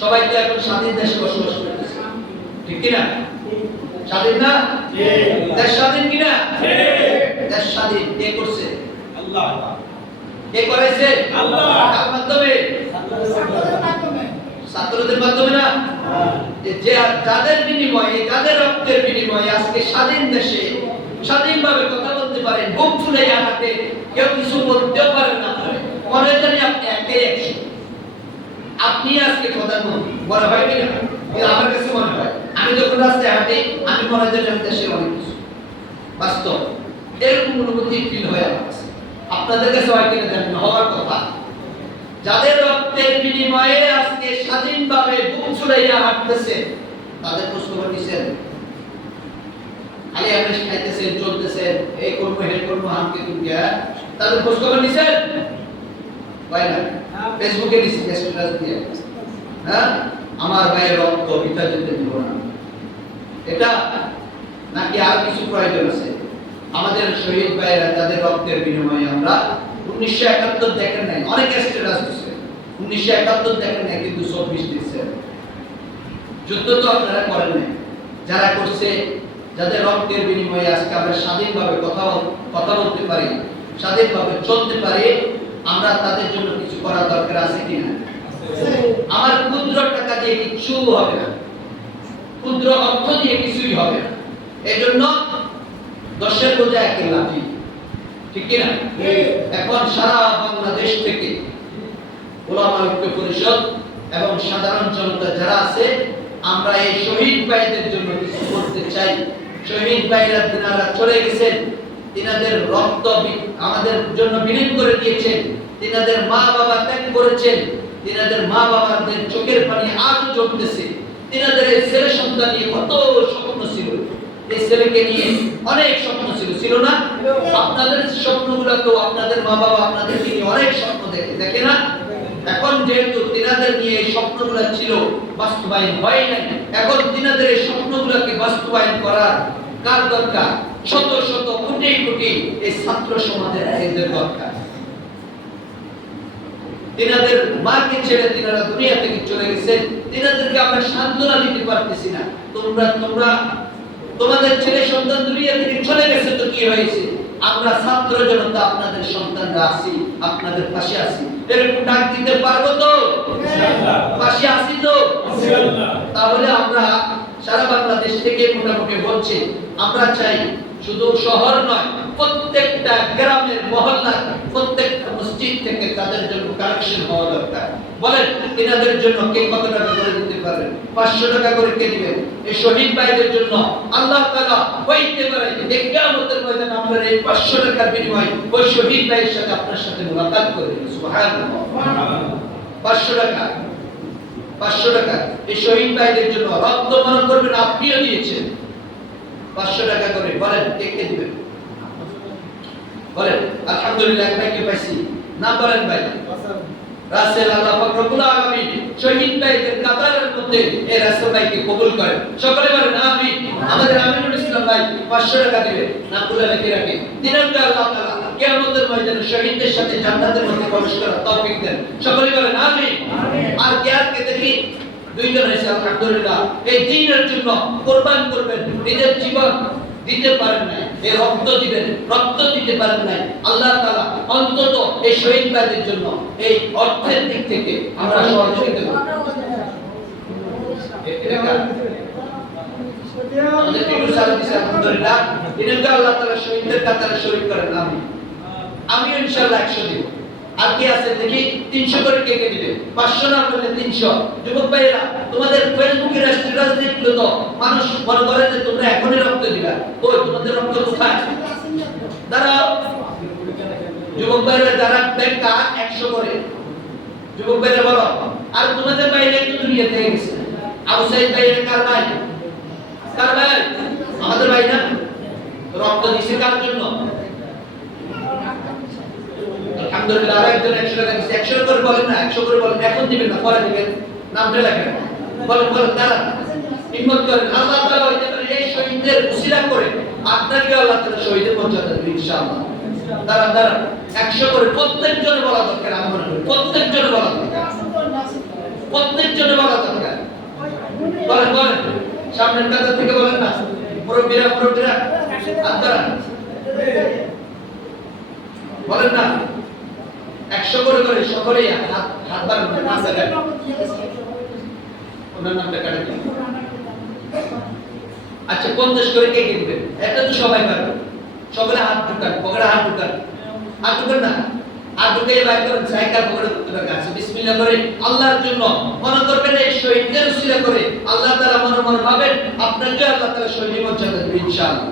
সবাই তো এখন স্বাধীন দেশে বসবাস করতেছে, ঠিক কি না? স্বাধীন না? দেশ স্বাধীন কি না? দেশ স্বাধীন কে করছে? আল্লাহ। কে করেছে? আল্লাহ। কার মাধ্যমে? ছাত্রদের মাধ্যমে না? যে যাদের বিনিময়ে, যাদের রক্তের বিনিময়ে আজকে স্বাধীন দেশে স্বাধীনভাবে কথা বলতে পারেন, বুক ফুলে হাঁটে, কেউ কিছু বলতেও পারেন না, মনে জানি আপনি একাই একশো। আপনি আজকে প্রধানমন্ত্রী, বলা হয় কিনা? আমার কাছে মনে হয় আমি যখন রাস্তায় হাঁটি আমি মনে জানি আমি দেশের অনেক কিছু, বাস্তব এরকম অনুভূতি ফিল হয় আমার কাছে। আপনাদের কাছে হয় কিনা জানি না, হওয়ার কথা। যাদের রক্তের বিনিময়ে আজকে স্বাধীনভাবে বুক ছুড়াইয়া হাঁটতেছে তাদের খোঁজখবর নিছেন? খালি আপনি খাইতেছেন, চলতেছেন, এই করবো হে করবো হামকে দুনিয়া, তাদের খোঁজখবর নিছেন? হয় না? ফেসবুকে দিছি, স্ট্যাটাস দিয়ে, হ্যাঁ আমার ভাইয়ের রক্ত বৃথা যেতে দিব না, এটা নাকি আর কিছু প্রয়োজন আছে? আমাদের শহীদ ভাইয়েরা যাদের রক্তের বিনিময়ে আমরা 1971 দেখেন নাই, অনেক স্ট্যাটাস দিচ্ছে 1971 দেখেন নাই, কিন্তু 24 দিচ্ছে। যুদ্ধ তো আপনারা করেন নাই, যারা করছে, যাদের রক্তের বিনিময়ে আজকে আমরা স্বাধীনভাবে কথা বলতে পারি, স্বাধীনভাবে চলতে পারি, আমরা তাদের জন্য কিছু করার দরকার আছে কিনা? আমার ক্ষুদ্র টাকা দিয়ে কিছু হবে না, ক্ষুদ্র অর্থ দিয়ে কিছুই হবে না। এজন্য 10-এর বোঝা একে লাঠি, ঠিক কিনা? এখন সারা বাংলাদেশ থেকে ওলামা ঐক্য পরিষদ এবং সাধারণ জনতা যারা আছে, আমরা এই শহীদ ভাইদের জন্য কিছু করতে চাই। শহীদ ভাইরা যারা চলে গেছেন, তিনাদের রক্ত আমাদের জন্য বিলীন করে দিয়েছেন, তিনাদের মা বাবা ত্যাগ করেছেন, তিনাদের মা বাবাদের চোখের পানি আজও ঝরতেছে। তিনাদের এই ছেলে সন্তান নিয়ে কত স্বপ্ন ছিল, এই ছেলেকে নিয়ে অনেক স্বপ্ন ছিল না? আপনাদের স্বপ্নগুলো তো আপনাদের মা বাবা আপনাদেরকে নিয়ে অনেক স্বপ্ন দেখে না? এখন যেহেতু তিনাদের নিয়ে এই স্বপ্নগুলো ছিল, বাস্তবায়ন হয় না, এখন তিনাদের এই স্বপ্নগুলোকে বাস্তবায়ন করার কার দরকার? শত শত কোটি কোটি এই ছাত্র সমাজের এদের দরকার। তিনাদের মাকে ছেড়ে তিনারা দুনিয়া থেকে চলে গেছেন, তিনাদেরকে আমরা সান্ত্বনা দিতে পারতেছি না। তোমরা তোমাদের ছেলে সন্তান দুনিয়া থেকে চলে গেছে তো কি হয়েছে? আমরা ছাত্র জনতা আপনাদের সন্তানরা আছি, আপনাদের পাশে আছি, এরকম ডাক দিতে পারবো তো? ইনশাআল্লাহ। পাশে আছি তো? ইনশাআল্লাহ। তাহলে আমরা সারা বাংলাদেশ থেকে মোটামুটি বলছি, আমরা চাই শুধু শহর নয়, প্রত্যেকটা গ্রামের মহল্লা, প্রত্যেকটা মসজিদ থেকে তাদের জন্য কালেকশন হওয়া দরকার। বলেন এনাদের জন্য কে কত টাকা করে দিতে পারবেন? 500 টাকা করে কে দিবেন? এই শহীদ ভাইদের জন্য আল্লাহ তাআলা হইতে পারে এই কিয়ামতের ময়দানে আমরা এই 500 টাকার বিনিময়ে ওই শহীদ ভাইয়ের সাথে আপনার সাথে মুলাকাত করবেন। সুবহানাল্লাহ। 500 টাকা, 500 টাকা এই শহীদ ভাইদের জন্য রক্ত মরণ করবেন, আপনিও দিয়েছেন 500 টাকা করে। বলেন কে কে দিবেন? বলেন আলহামদুলিল্লাহ ভাইকে পাইছি না? বলেন ভাই রাসেল আল্লাহ পাক রব্বুল আলামিন শহীদ ভাইদের কাতারের মধ্যে এই রাসেল ভাইকে কবুল করেন। সকলে বলেন আমিন। আমাদের আমিনুল ইসলাম ভাই 500 টাকা দিবেন, না ভুলে রাখেন। দিনাতে আল্লাহ তাআলা কিয়ামতের ময়দানে শহীদদের সাথে জান্নাতের মধ্যে প্রবেশ করার তৌফিক দেন। সকলে বলেন আমিন। আর কে দেখি দুইজন হয়েছে আলহামদুলিল্লাহ, এই দ্বীনের জন্য কোরবান করবেন, নিজের জীবন দিতে পারেন নাই, এই রক্ত দিবেন, রক্ত দিতে পারেন নাই। আল্লাহ তাআলা অন্তত এই শহীদ ভাইদের জন্য এই অর্থের দিক থেকে আমরা সহযোগিতা করব। আমাদের টিভি সারা দিছে আলহামদুলিল্লাহ, ইনশাআল্লাহ আল্লাহ তাআলা শহীদদের কাতারে শরীক করেন। আমি ইনশাআল্লাহ 100 দেব। আর কি আছে দেখি 300 করে কে কে দিবে? 500 না বললে 300। যুবক ভাইরা তোমাদের ফেসবুকের স্ট্যাটাস দেখলো তো মানুষ মনে করে যে তোমরা এখনই রক্ত দিবা। কই তোমাদের রক্ত কোথায়? দাঁড়াও যুবক ভাইরা, যারা ব্যাংকা 100 করে, যুবক ভাইরা বলো। আর তোমাদের বাইরে তো দুনিয়া থেকে গেছে। আবু সাইদ ভাইয়ের কার ভাই? কার ভাই? আমাদের ভাই না? রক্ত দিছে কার জন্য? আলহামদুলিল্লাহ। আরেকজন 100 টাকা দিচ্ছে। 100 করে বলেন না, 100 করে বলেন। এখন দিবেন না, পরে দিবেন, নামটা লেখেন। বলেন দাঁড়ান, হিম্মত করেন। আল্লাহ তাআলা হইতে পারে এই শহীদদের উসিলা করে আপনাকে আল্লাহ তাআলা শহীদের মর্যাদা দিবেন ইনশাআল্লাহ। দাঁড়ান 100 করে প্রত্যেকজন বলা দরকার। আমি মনে করি প্রত্যেকজন বলা দরকার, প্রত্যেকজন বলা দরকার। বলেন বলেন, সামনের কাতার থেকে বলেন না, মুরব্বীরা আপনারা বলেন না, 100 করে সকলে হাত বাড়ান, পাঁচ হাজার ওনার নামটা কাটে দিন। আচ্ছা 50 করে কে দিবেন? এটা তো সবাই পারবে, সকলে হাত ঢুকান, পকেটে হাত ঢুকান, হাত ঢুকান না, হাত ঢুকিয়ে বাইর করেন, সাইকেল পকেটে কত টাকা আছে, বিসমিল্লাহ করে আল্লাহর জন্য মনে করবেন, এই শহীদদের উসিলা করে আল্লাহ তাআলা মনে মনে ভাবেন আপনাকে আল্লাহ তাআলা শহীদ মর্যাদা দেবেন ইনশাআল্লাহ।